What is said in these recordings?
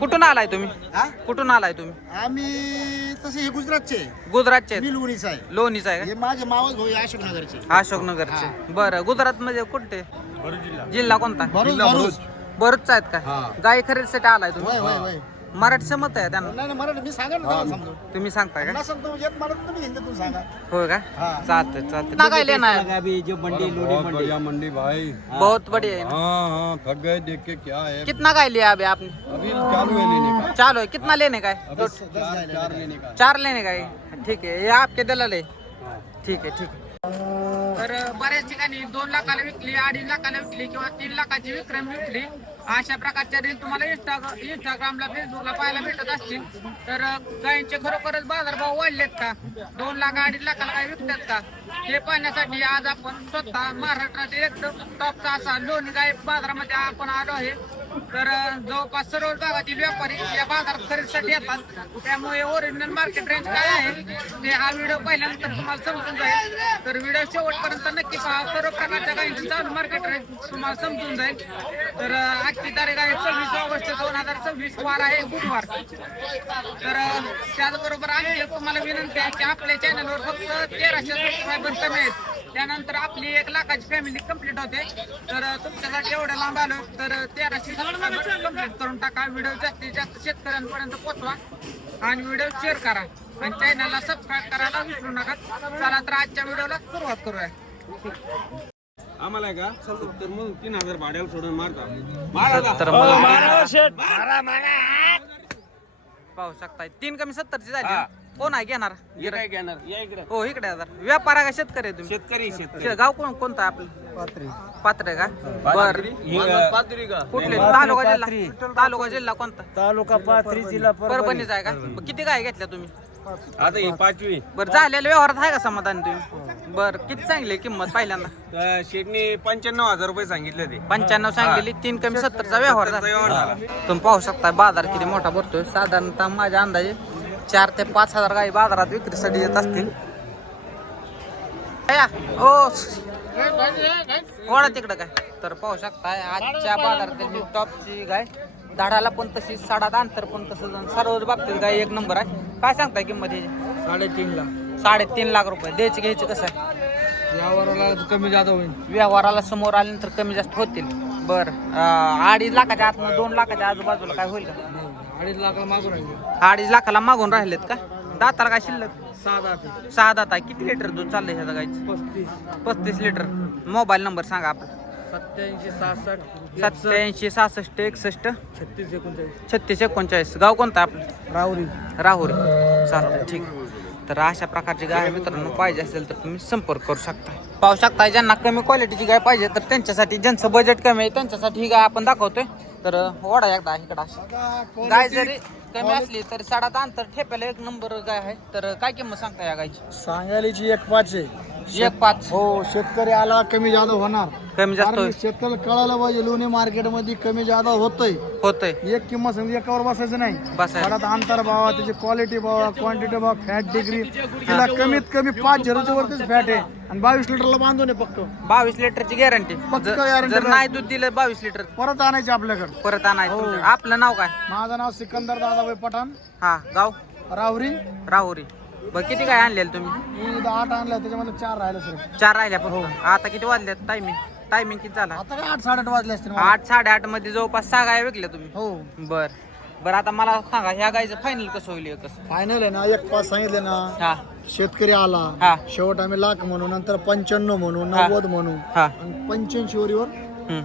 कुठून आलाय तुम्ही? कुठून आलाय तुम्ही? आम्ही तसे हे गुजरातचे गुजरातचे मी लोणीचा आहे. लोणीचा आहे हे माझे मावस भाऊ अशोकनगरचे. का? अशोकनगरचे. बरं, गुजरात मध्ये कुठे? जिल्हा कोणता? भरूच. भरूचचा आहेत का? गाय खरेदीसाठी आलाय तुम्ही? होय होय. मराठी समत आहे त्यांना? नाही मराठी मी सांगा ना त्याला समजून. तुम्ही सांगताय का? नसेल तर येत मला तुम्ही हिंदीतून सांगा. होय का? हाँ। चालतंय चालतंय. ना काय लेना है? अभी जो मंडी लोडी बहुत मंडी बढ़िया मंडी भाई। बहुत बढ़िया है ना? हाँ थक गए देख के। क्या है कितना गाय लिया अभी आपने? अभी चालू है लेने का। चालू है, कितना लेने का है? अभी चार लेने का। 4 लेने का है. ठीक आहे, हे आपके दलाल आहे. ठीक आहे ठीक आहे. तर बऱ्याच ठिकाणी 2 लाखाला विकली, 2.5 लाखाला विकली किंवा 3 लाखाची विक्रम विकली. अशा प्रकारच्या रील तुम्हाला इंस्टाग्रामला फेसबुकला पाहायला भेटत असतील. तर गायींचे खरोखरच बाजारभाव वाढलेत का? 2 लाख 2.5 लाखाला काय विकतात का? हे पाहण्यासाठी आज आपण स्वतः महाराष्ट्रातील एकदम टॉपचा असा लोणी गाय बाजारामध्ये आपण आलो आहे. तर जवळपास सर्व भागातील व्यापारी या बाजारात खरेदीसाठी येतात. त्यामुळे ओरिजिनल मार्केट रेंज काय आहे ते हा व्हिडिओ पाहिल्यानंतर तुम्हाला समजून जाईल. तर व्हिडिओ शेवटपर्यंत नक्की पहा. सर्व प्रकारच्या गायींची चालू मार्केट रेंज तुम्हाला समजून जाईल. तर आजची तारीख आहे 26 ऑगस्ट 2026, वार आहे बुधवार. तर त्याचबरोबर आणखी तुम्हाला विनंती आहे की आपल्या चॅनलवर फक्त 1300 सबस्क्रायबर कमी आहेत. त्यानंतर आपली 1 लाखाची फॅमिली कंप्लीट होते. तर तुमच्यासाठी एवढं लांब आलो तर 1300 सबस्क्रायबर कंप्लीट करून टाका. व्हिडिओ जास्तीत जास्त शेतकऱ्यांपर्यंत पोहोचवा आणि व्हिडिओ शेअर करा आणि चॅनलला सबस्क्राईब करायला विसरू नका. चला तर आजच्या व्हिडिओला सुरुवात करूया. आम्हाला का 70 मग 3000 भाड्याला सोडून मारता. पाहू शकताय 3 कमी 70ची झाली. कोण आहे घेणार? हे काय घेणार या इकडे. हो इकडे आता व्यापारा का शेतकरी आहे तुम्ही? शेतकरी गाव कोणतं आहे आपलं? पात्र आहे का? बर, पात्री का कुठले? तालुका जिल्हा? तालुका जिल्हा कोणता? तालुका पात्री जिल्हा परभणीचा आहे का? किती गाय घेतल्या तुम्ही? आता ही 5वी. बरं, झालेल्या व्यवहारात आहे का समाधान तुम्ही? बरं, किती सांगली किंमत पहिल्यांदा? शेटनी 95,000 रुपये सांगितले ते. 95 सांगलेली. 3 कमी 70चा व्यवहार झाला. तुम्ही पाहू शकता बाजार किती मोठा भरतोय. साधारणतः माझ्या अंदाजे 4 ते 5 हजार गाई बाजारात विक्रीसाठी येत असतील. ओढा तिकडं काय. तर पाहू शकताय आजच्या बाजारातील टॉपची गाय. दाढाला पण तशी, साडात अंतर पण तसं, सर्व बाबतीत गाय 1 नंबर आहे. काय सांगताय किंमत याची? 3.5 लाख. 3.5 लाख रुपये. द्यायचे घ्यायचे कसं आहे? यावर कमी जादा होईल. व्यवहाराला समोर आल्यानंतर कमी जास्त होतील. बरं, 2.5 लाखाच्या आतनं 2 लाखाच्या आजूबाजूला काय होईल का? 2.5 लाखाला मागून राहिले. 2.5 लाखाला मागून राहिलेत का? दाताला काय शिल्लक? 6 दात आहे. किती लिटर दूध चाललंय ह्याचा गायचं? 35 लिटर. मोबाईल नंबर सांगा आपला. 87 87 66 61 36 36 39. गाव कोणतं आपलं? राहुरी. राहुरी. चालतं, ठीक. तर अशा प्रकारची गाय मित्रांनो पाहिजे असेल तर तुम्ही संपर्क करू शकता. पाहू शकता ज्यांना कमी क्वालिटीची गाय पाहिजे तर त्यांच्यासाठी, ज्यांचं बजेट कमी आहे त्यांच्यासाठी ही गाय आपण दाखवतोय. तर ओढा एकदा इकडं अशी गाय जरी कमी असली तरी साडात अंतर ठेप्याला 1 नंबर गाय आहे. तर काय किंमत सांगता या गायची? सांगायलीची 1.5 आहे. 1.5. हो, शेतकरी आला कमी जादा होणार. कमी जास्त कारण शेतकऱ्याला कळायला पाहिजे लोणी मार्केटमध्ये कमी जादा होतंय. होतंय. एक किंमत समजा एकावर बसायचं नाही. बसायचं. घरात अंतर भावा, त्याची क्वालिटी भावा, क्वांटिटी भावा, फॅट डिग्री तिला कमीत कमी 5 झिरोच्या वरतीच फॅट आहे आणि 22 लिटरला बांधून आहे फक्त. 22 लिटरची गॅरंटी. पक्का guarantee जर नाही दूध दिलं 22 लिटर परत आणायचे आपल्याकडे. परत आणायचं. आपलं नाव काय? माझं नाव सिकंदर दादाभाई पठाण, हा, गाव राहुरी. राहुरी. बरं, किती काय आणलेलं तुम्ही? मी 8 आणल्या, त्याच्यामध्ये 4 राहिले सर. 4 राहिल्या फक्त. आता किती वाजल्यात? टायमिंग किती झाला? आता काय 8 8:30 वाजले असतील. 8 8:30 मध्ये जवळपास 6 गाय विकल्या तुम्ही. हो, बरं आता मला सांगा ह्या गायचं फायनल कसं होईल? कसं फायनल आहे ना? 1.5 सांगितले ना. हा शेतकरी आला, हा शेवट आम्ही लाख म्हणू, नंतर 95 म्हणू, 90 म्हणू हा. आणि 85 वरीवर. हम्म.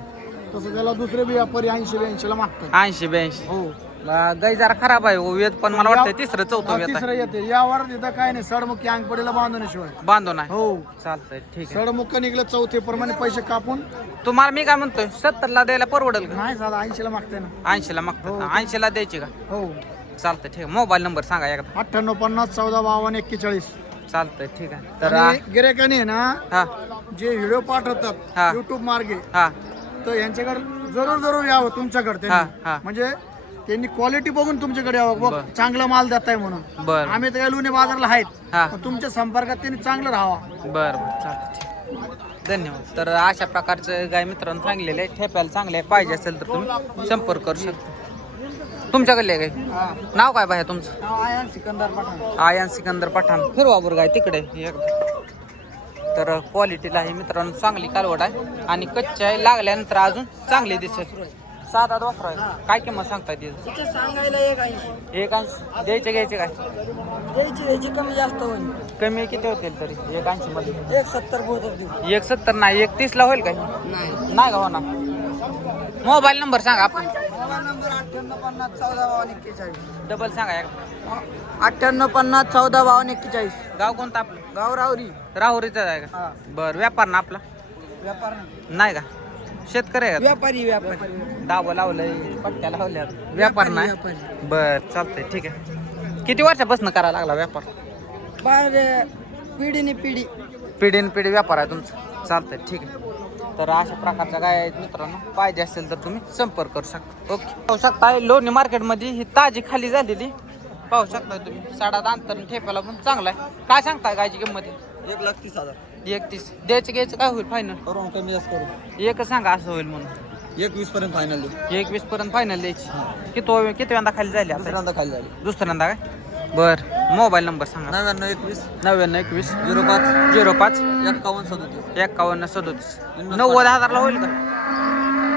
तसं त्याला दुसरे बी व्यापारी 80-82 ला मागतात. 80-82. हो, गाय जरा खराब आहे. वेद पण मला वाटतं 3रं 4थं वेद तिसरं येते यावर. तिथं काय नाही, सडमुखी अंगपडीला बांधण्याशिवाय. बांधून आहे. हो, चालतंय, ठीक आहे. सडमुख निघलं 4थे प्रमाणे पैसे कापून. तुम्हाला मी काय म्हणतोय 70ला द्यायला परवडेल का? नाही साधा 80 ला मागते ना. 80ला मागतो. 80ला द्यायची का? हो, चालतंय, ठीक आहे. मोबाईल नंबर सांगा एकदा. 98 50 14 52 41. चालतंय, ठीक आहे. तर गिरेकाने आहे ना, हा जे व्हिडिओ हा. पाठवतात युट्यूब मार्गे, हा तर यांच्याकडे जरूर यावं तुमच्याकडे हा, त्यांनी. हा. म्हणजे त्यांनी क्वालिटी बघून तुमच्याकडे यावं. बघ, बरं. चांगला माल देताय म्हणून. बरं आम्ही तर काय लोणी बाजारला आहेत. हा. पण तुमच्या संपर्कात त्यांनी चांगलं राहावं. बरं चालतंय, ठीक. धन्यवाद. तर अशा प्रकारचं गाय मित्रांनो सांगलेलं आहे. ठेप्याला चांगले पाहिजे असेल तर तुम्ही संपर्क करू शकता. तुमच्याकडले गाय नाव काय बाहेर तुमचं? आयन सिकंदर पठाण. आयन सिकंदर पठाण. फिरवापूर गाय तिकडे तर क्वालिटीला ही मित्रांनो चांगली कालवड आहे आणि कच्ची आहे. लागल्यानंतर अजून चांगली दिसेल. 7-8 वासर आहे. काय किंमत सांगताय तिथे? सांगायला एक द्यायचे घ्यायचे काय? द्यायची कमी जास्त होईल. कमी किती होतील तरी 180 मध्ये? 170 बहुत देऊ. 170 नाही 31 ला होईल काय? नाही का होणार? मोबाईल नंबर सांगा आपण. Mobile number 9850 145241. डबल सांगा. 9850 145241. गाव कोणतं आपलं? गाव रावरी. राहुरीचा आहे का? बर व्यापार ना आपला? व्यापार नाही का? शेतकरी आहे का? व्यापारी. दाबा लावलंय पट्ट्या लावल्या. व्यापार नाही. बर चालतंय ठीक आहे. किती वर्षापासून करायला लागला व्यापार? पिढीने पिढी व्यापार आहे तुमचा. चालतंय ठीक आहे. तर अशा प्रकारच्या गाय आहेत मित्रांनो. पाहिजे असेल तर तुम्ही संपर्क करू शकता. ओके. पाहू शकता लोणी मार्केटमध्ये ही ताजी खाली झालेली पाहू शकता तुम्ही. साडा अंतर ठेप्याला पण चांगला आहे. काय सांगताय गायची किंमत? 1,30,000 31. द्यायचं घ्यायचं काय होईल फायनल? करू कमी जास्त करू. एक सांगा असं होईल म्हणून. 1,20 पर्यंत फायनल देऊ. 120 पर्यंत फायनल द्यायची. किती वेळा खाली झाली आता? दुसऱ्यांदा खाली झाली. दुसऱ्यांदा काय? बर मोबाईल नंबर सांगा. 9921 9921 05 05 51 37. 51 37. 90,000 होईल का?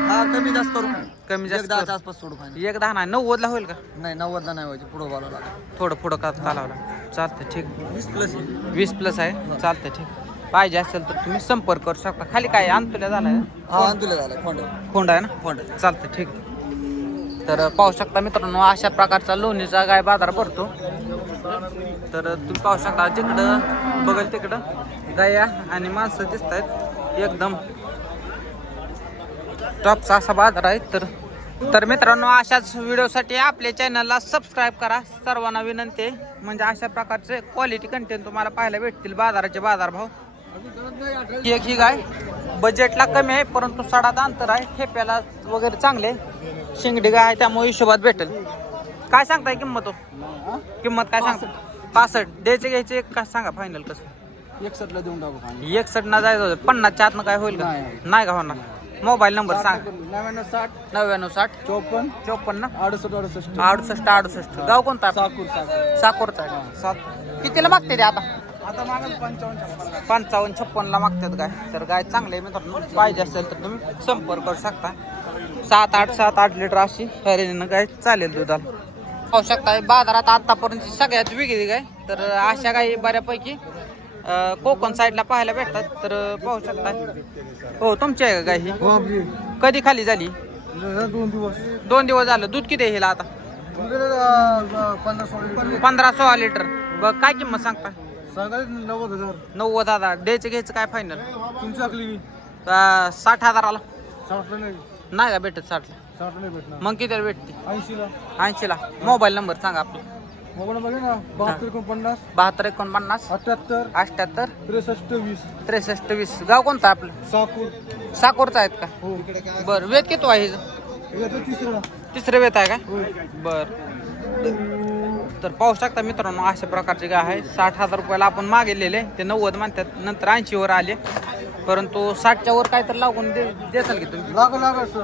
हा कमी जास्त करू. कमी जास्त 1,10 आसपास सोडू फायनल. 1,10 नाही 90 होईल का? नाही 90 नाही व्हायचे पुढं बोलावं लागेल. थोडं पुढं का चालवलं. चालतं ठीक. 20+ 20+ आहे. चालतं ठीक. पाहिजे असेल तर तुम्ही संपर्क करू शकता. खाली काय आणतुल्या झालाय? हा तुला झालं फोंड. खोंड आहे ना? फोंड. चालतं ठीक. तर पाहू शकता मित्रांनो अशा प्रकारचा लोणीचा गाय बाजार भरतो. तर तुम्ही पाहू शकता जिकडं बघल तिकडं गाया आणि माणसं दिसत आहेत. एकदम टॉपचा असा बाजार आहे. तर मित्रांनो अशाच व्हिडिओसाठी आपल्या चॅनलला सबस्क्राईब करा. सर्वांना विनंती आहे. म्हणजे अशा प्रकारचे क्वालिटी कंटेंट तुम्हाला पाहायला भेटतील. बाजाराचे बाजारभाव. ही गाय बजेटला कमी आहे परंतु सडात अंतर आहे. ठेप्याला वगैरे चांगले. शिंगडी गाय आहे त्यामुळे हिशोबात भेटेल. काय सांगताय किंमत? किंमत काय सांगता? 65. द्यायचे घ्यायचे का सांगा फायनल कसं? 61 देऊन टाकू फायनल. 61 ना जायचं होतं. 50च्या आतनं काय होईल का? नाही का होणार? मोबाईल नंबर सांगा. 9960 9960 54 54 68 68 68. गाव कोणता? साकोरचा आहे. कितीला मागते ते आता? आता मागं 55 56 मागतात गाय. तर गाय चांगले मित्रांनो. पाहिजे असेल तर तुम्ही संपर्क करू शकता. 7-8 लिटर अशी ह्या गाय चालेल दुधाला. पाहू शकता बाजारात आतापर्यंत सगळ्यात वेगळी गाय. तर अशा गायी बऱ्यापैकी कोकण साईडला पाहायला भेटतात. तर पाहू शकता. हो तुमची आहे का गाय ही? कधी खाली झाली? 2 दिवस झालं. दूध किती आहे हिला आता? 15-16 लिटर. बघ काय किंमत सांगता? 90,000. द्यायचं घ्यायचं काय फायनल? 60,000ला नाही का भेटत? 60ला मग किती भेटते? 80ला. मोबाईल नंबर सांगा आपला. 72 72 78 78 63 63 20. गाव कोणतं आपलं? साकूर. साकोरचं आहेत का? हो. बरं वेद किती आहे हिचं? तिसरा. तिसरं वेत आहे का? बर. तर पाहू शकता मित्रांनो अशा प्रकारचे गाय आहे. 60,000 रुपयाला आपण मागेलेले ते 90 म्हणतात. नंतर 80 वर आले परंतु 60च्या वर काय तर लागून देसाल की तुम्ही? लागो सर.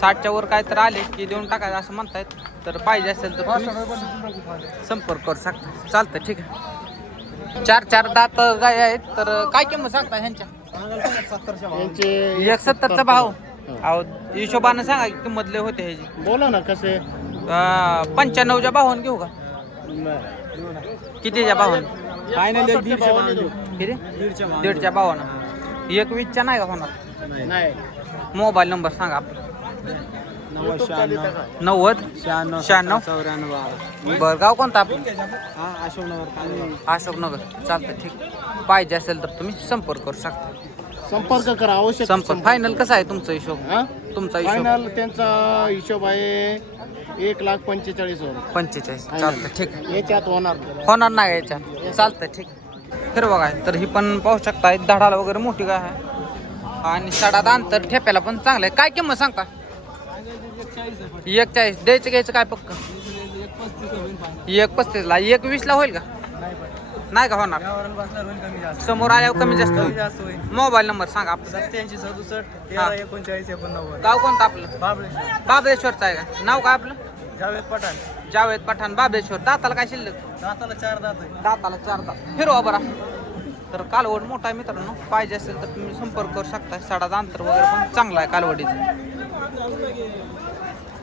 60च्या वर काय तर आले की देऊन टाकायचं असं म्हणतायत. तर पाहिजे असेल तर तुम्ही संपर्क करू शकता. चालतं ठीक आहे. 4 दात गाय आहेत. तर काय किंमत सांगता ह्यांच्या? 170चा भाव. अहो हिशोबानं सांगा किंमत लय होते ह्याची. बोला ना कसे? 95च्या भावानं घेऊ का? कितीच्या भावानं? फायनल किती? 1.5च्या भावानं. 21च्या नाही का होणार? नाही. मोबाईल नंबर सांगा आपला. 90 96 बरं. गाव कोणतं आपलं? अशोकनगर. चालतं ठीक. पाहिजे असेल तर तुम्ही संपर्क करू शकता. संपर्क करा आवश्यक. संपर्क. फायनल कसा आहे तुमचा हिशोब? तुमचा हिशोब? फायनल त्यांचा हिशोब आहे 1,45,000. 45. चालतं ठीक आहे. याच्यात होणार नाही याच्यात. चालतं ठीक. तर बघा तर ही पण पाहू शकता धडाला वगैरे मोठी गाय आहे आणि सडात अंतर ठेप्याला पण चांगलं आहे. काय किंमत सांगता? 41. द्यायचं घ्यायचं काय पक्क? 1.35ला. 1.20ला होईल का? नाही का होणार? यावरून बसणार होईल कमी जास्त. समोर आल्यावर कमी जास्त कमी होईल. जास्त होईल. मोबाईल नंबर सांगा आपला. 87 67 हा. 13 39 89. गाव कोणतं आपलं? बाबळेश्वर. बाबळेश्वरचं आहे का? नाव काय आपलं? जावेद पठाण. जावेद पठाण बाबळेश्वर. दाताला काय शिल्लक? दाताला 4 दात आहे. दाताला 4 दात. फिरवा बरा. तर कालवड मोठा आहे मित्रांनो. पाहिजे असेल तर तुम्ही संपर्क करू शकता. सडाचं अंतर वगैरे पण चांगलं आहे कालवडीचं.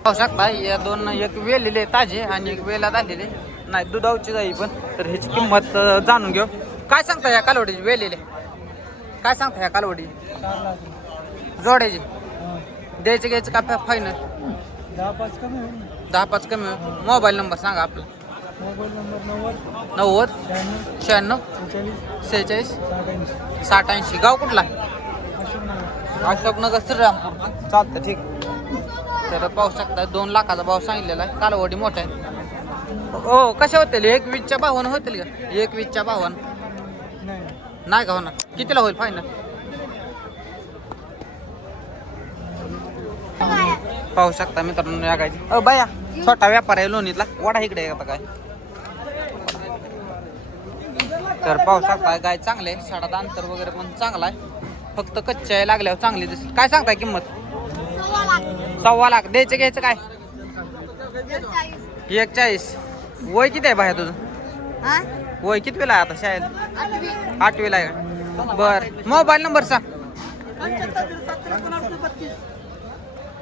पाहू शकता या दोन, एक वेलेले ताजे आणि एक वेलात आलेले नाही दुधावची जाई पण. तर ह्याची किंमत जाणून घेऊ. काय सांगता या कालवडीची वेलेले? काय सांगता या कालवडी 4 लाख. जोड्याची द्यायचे घ्यायचं का फायनल? 10-5 कमी होईल. 10-5 कमी. मोबाईल नंबर सांगा आपला. Mobile number 90 96 96 46 46 87. 87. गाव कुठला? अशोकनगर श्रीरामपूर. चालतं ठीक. तर पाहू शकता 2 लाखाचा भाव सांगितलेला आहे. कालवडी मोठा आहे. हो कशा होतील? 120च्या भावानं होतील का? 120च्या भावानं नाही. नाही का होणार? कितीला होईल फायनल? पाहू शकता मित्रांनो या गायची. बाया छोटा व्यापार आहे लोणीतला. वडा इकडे आहे आता काय. तर पाहू शकता गाय चांगले. शाळात अंतर वगैरे पण चांगला आहे. फक्त कच्च्या लागल्यावर चांगली दिसली. काय सांगताय किंमत? 1.25 लाख. द्यायचं घ्यायचं काय? 41. वय किती आहे बाया तुझं? वय कितवीला आहे आता शाळेत? 8वीला आहे का? बर मोबाईल नंबर सांग.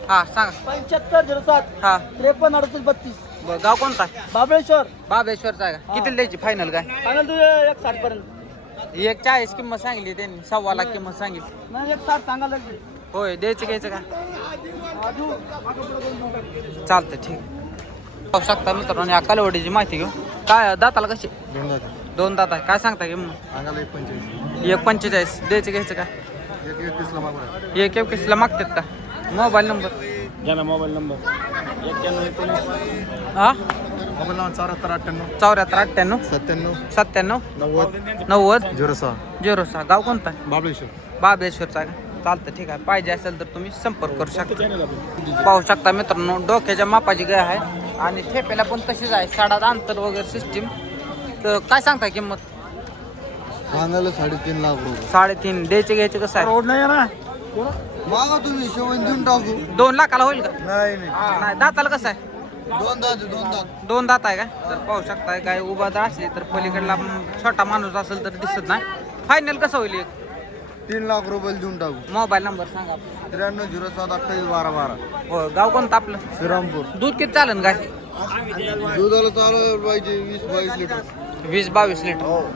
हा सांगा. 75 07 हा 53 38 32. बर गाव कोणता? बाबळेश्वर. बाबेश्वरचा आहे का? कितीला द्यायची फायनल काय? फायनल तुझे 160 पर्यंत. 1.40 किंमत सांगितली त्यांनी. 1.25 लाख किंमत सांगितली. नाही 160 सांगा लागली. होय द्यायचं घ्यायचं का? चालतं ठीक. पाहू शकता मित्रांनो या कालवडीची माहिती घेऊ. काय दाताला कशी? 2 दात आहे. काय सांगता किंमत? 1.45. द्यायचं घ्यायचं काय? 1.21 ला मागतात का? मोबाईल नंबर घ्या ना मोबाईल नंबर 91 हा मोबाईल नंबर 74 94 98 97 90 06. गाव कोणता आहे? बाबळेश्वर. बाबळेश्वरचा आहे का? चालतं ठीक आहे. पाहिजे असेल तर तुम्ही संपर्क करू शकता. पाहू शकता मित्रांनो डोक्याच्या मापाची गाय आहे आणि ठेप्याला पण तशीच आहे. साडा अंतर वगैरे सिस्टीम. तर काय सांगता किंमत? सांगायला 3.5 लाख रुपये. 3.5. द्यायचे घ्यायचे कसं आहे? रोड नाही ना. मागा तुम्ही शेवण देऊन टाकू. 2 लाखाला होईल का? नाही नाही दाताला कसं आहे? 2 दात. 2 दात आहे का? तर पाहू शकता गाय उभा जर असली तर पलीकडला छोटा माणूस असेल तर दिसत नाही. फायनल कसं होईल? 3 लाख रुपये देऊन टाकू. मोबाईल नंबर सांगा. 93 07 28 12 12. हो गाव कोणतं आपलं? श्रीरामपूर. दूध किती चालेल गाय? दुधाला चालू पाहिजे 20-22 लिटर. 20-22 लिटर.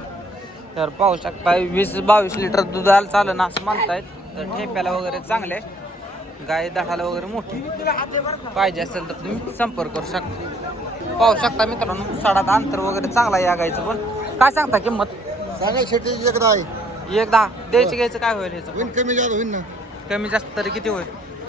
तर पाहू शकता 20-22 लिटर दुधाला चालेल असं म्हणतायत. तर ठेप्याला वगैरे चांगले. गाय दहाला वगैरे मोठी. पाहिजे असेल तर तुम्ही संपर्क करू शकता. पाहू शकता मित्रांनो साडात अंतर वगैरे चांगला आहे या गायचं पण. काय सांगता किंमत? सांगा शेती एकदा आहे. 1.10. द्यायचं घ्यायचं काय होईल ह्याचं? होईन कमी जास्त होईन ना. कमी जास्त तरी किती होईल?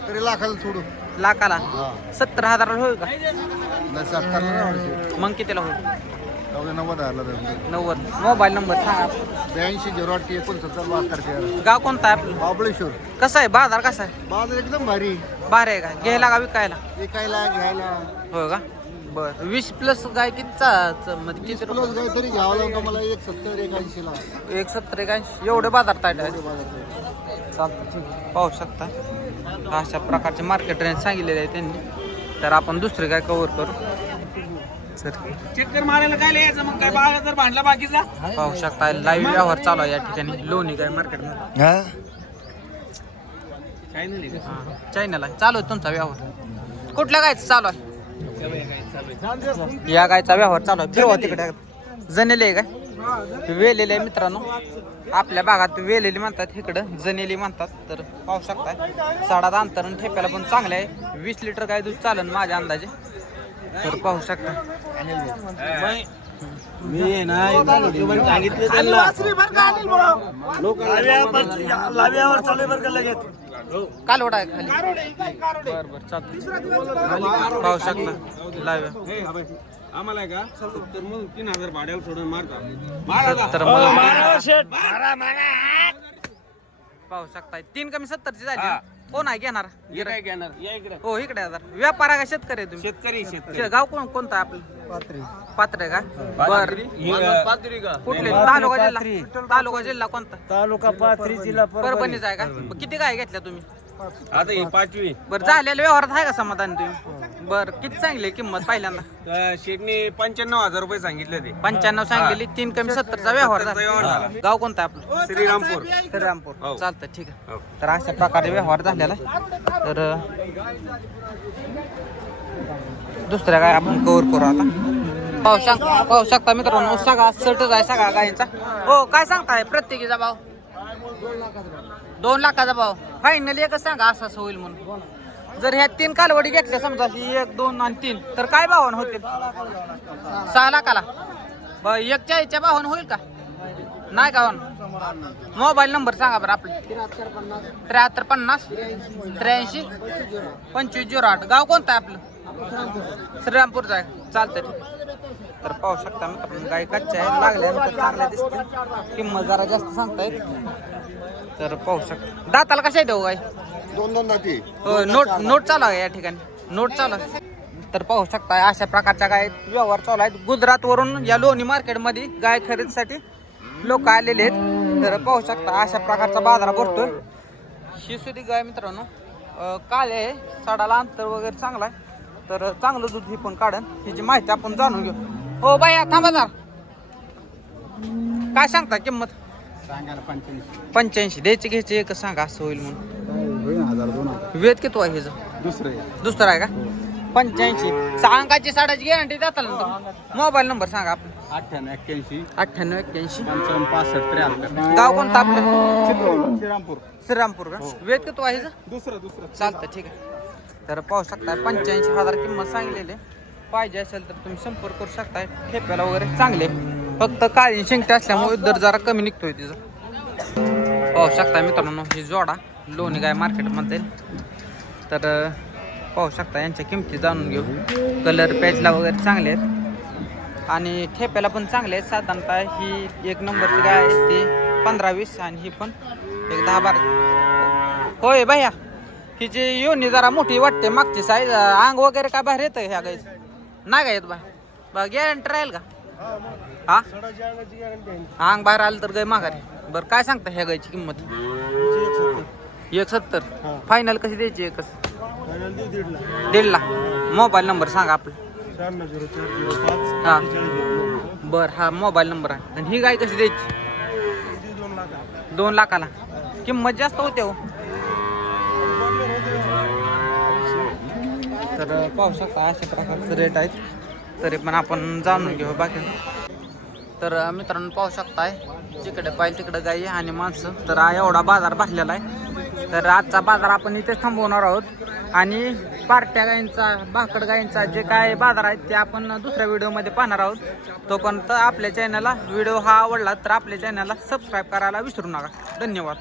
तरी लाखाला सोडू. लाखाला हा 70,000 होईल का? नाही 70 मग कितीला होईल? 90,000. 90. मोबाईल नंबर सांगा. 82 08 69 72. गाव कोणतं आहे आपलं? महाबळेश्वर. कसं आहे बाजार कसा आहे? बाजार एकदम भारी. भारी आहे का? घ्यायला का विकायला? विकायला घ्यायला हो का? बरं 20+ गाय कितीचा म्हणजे किती रुपये? प्लस काहीतरी घ्यावं लागतं मला 170 81 ला. 170 काय एवढे बाजार ताट आहे. चालतं ठीक आहे. पाहू शकता अशा प्रकारचे मार्केट रेंज सांगितलेले आहे त्यांनी. तर आपण दुसरे काय कव्हर करू. सर चक्कर मारायला काय लिहायचं मग काय बाहेर जर भांडला बाकीचा. पाहू शकता लाईव्ह व्यवहार चालू आहे या ठिकाणी लोणी गाय मार्केटमध्ये. काय नाही चायनाला चालू आहे तुमचा व्यवहार. कुठल्या गायचं चालू आहे? या गायचा व्यवहार चालू आहे. फिरवा तिकडे. जनेली आहे काय? वेलेली आहे मित्रांनो. आपल्या भागात वेलेली म्हणतात, इकडं जनेली म्हणतात. तर पाहू शकताय साडात अंतर आणि ठेप्याला पण चांगले आहे. 20 लिटर गाय दूध चालेल माझ्या अंदाजे. तर पाहू शकता. मी नाही सांगितले त्यांना लाव्यावर चालू बरं का लगेच. कालवड आहे खाली. बरं चालतं. पाहू शकता लाईव्ह. आम्हाला का 70 मग 3000 भाड्याला सोडून मारता. तर पाहू शकताय 3 कमी 70ची झाली. कोण आहे घेणार? काय घेणार या इकडे. हो इकडे व्यापार आहे का शेतकरी आहे तुम्ही? शेतकरी गाव कोणतं आहे आपलं? पात्र आहे का बर कुठले तालुका जिल्हा कोणता तालुका पाथरी जिल्हा परभणीचा आहे का किती गाय घेतल्या तुम्ही आता ही 5वी बरं झालेल्या व्यवहारात आहे का समाधान तुम्ही बरं किती सांगली किंमत पहिल्यांदा शेटनी 95,000 रुपये सांगितले ते 95 सांगलेली 3 कमी 70चा व्यवहार झाला गाव कोणता आहे आपलं श्रीरामपूर श्रीरामपूर हो. चालतं ठीक आहे हो. तर अशा प्रकारे व्यवहार झालेला आहे. तर दुसऱ्या काय आपण कव्हर करू आता पाहू शकता मित्रांनो सगळा सटच आहे सगळा गायींचा हो काय सांगताय प्रत्येकीचा भाव 2 लाखाचा भाव फायनली एकच सांगा असं असं होईल म्हणून जर ह्या 3 कालवडी घेतल्या समजा ही 1 2 आणि 3 तर काय भावानं होतील 6 लाखाला एक 40च्या भावानं होईल का नाही का मोबाईल नंबर सांगा बरं आपले 7350 83 2508 गाव कोणतं आहे आपलं श्रीरामपूरचं आहे चालतंय ठीक तर पाहू शकता मित्रांनो गाय कच्च्या आहेत लागल्यानंतर चांगल्या दिसतील किंमत जरा जास्त सांगतायत तर पाहू शकता दाताला कशा देऊ गाय 2 दाती नोट चालू आहे या ठिकाणी नोट चालू आहे तर पाहू शकता अशा प्रकारच्या गाय व्यवहार चालू आहेत गुजरात वरून या लोणी मार्केटमध्ये गाय खरेदीसाठी लोक आलेले आहेत तर पाहू शकता अशा प्रकारचा बाजार भरतोय ही सुद्धा गाय मित्रांनो काळे आहे साडाला अंतर वगैरे चांगला आहे तर चांगलं दूध ही पण काढन ह्याची माहिती आपण जाणून घेऊ हो बाया थांबा जरा काय सांगता किंमत 85 द्यायची घ्यायची एकच सांगा असं होईल म्हणून वेद किती आहे ह्याचं दुसरं आहे का 85 सांगाची साडाची गॅरंटी देताल ना तुम्ही मोबाईल नंबर सांगा आपला 9881 गाव कोणतं आपलं श्रीरामपूर का वेद किती आहे ह्याचं चालतं ठीक आहे तर पाहू शकता 85,000 किंमत सांगलेली पाहिजे असेल तर तुम्ही संपर्क करू शकता ठेप्याला वगैरे चांगले फक्त काळी शेंगटे असल्यामुळे दर जरा कमी निघतोय तिचं पाहू शकता मित्रांनो ही जोडा लोणी गाय मार्केटमध्ये तर पाहू शकता यांच्या किमती जाणून घेऊ कलर पॅचला वगैरे चांगले आहेत आणि ठेप्याला पण चांगले आहेत साधारणतः ही 1 नंबरची गाय आहे ती 15-20 आणि ही पण 10-12 होय भैया हिची योनी जरा मोठी वाटते मागची साईज अंग वगैरे काय बाहेर येतं ह्या गायचं नाही का येत बाहेर गॅरंटी राहील का हा अंग बाहेर आलं तर गाय माघारी बरं काय सांगता ह्या गायची किंमत 170 फायनल कशी द्यायची एकच 1.5 लाख मोबाईल नंबर सांगा आपला हा बरं हा मोबाईल नंबर आहे आणि ही गाय कशी द्यायची 2 लाखाला किंमत जास्त होते हो तर पाहू शकता अशा प्रकारचे रेट आहेत तरी पण आपण जाणून घेऊ बाकी तर मित्रांनो पाहू शकताय जिकडे पाहिजे तिकडे गाई आणि माणसं तर एवढा बाजार भरलेला आहे तर आजचा बाजार आपण इथेच थांबवणार आहोत आणि पार्ट्या गायींचा भाकड गायींचा जे काय बाजार आहेत ते आपण दुसऱ्या व्हिडिओमध्ये पाहणार आहोत तोपर्यंत आपल्या चॅनलला व्हिडिओ हा आवडला तर आपल्या चॅनलला सबस्क्राईब करायला विसरू नका धन्यवाद.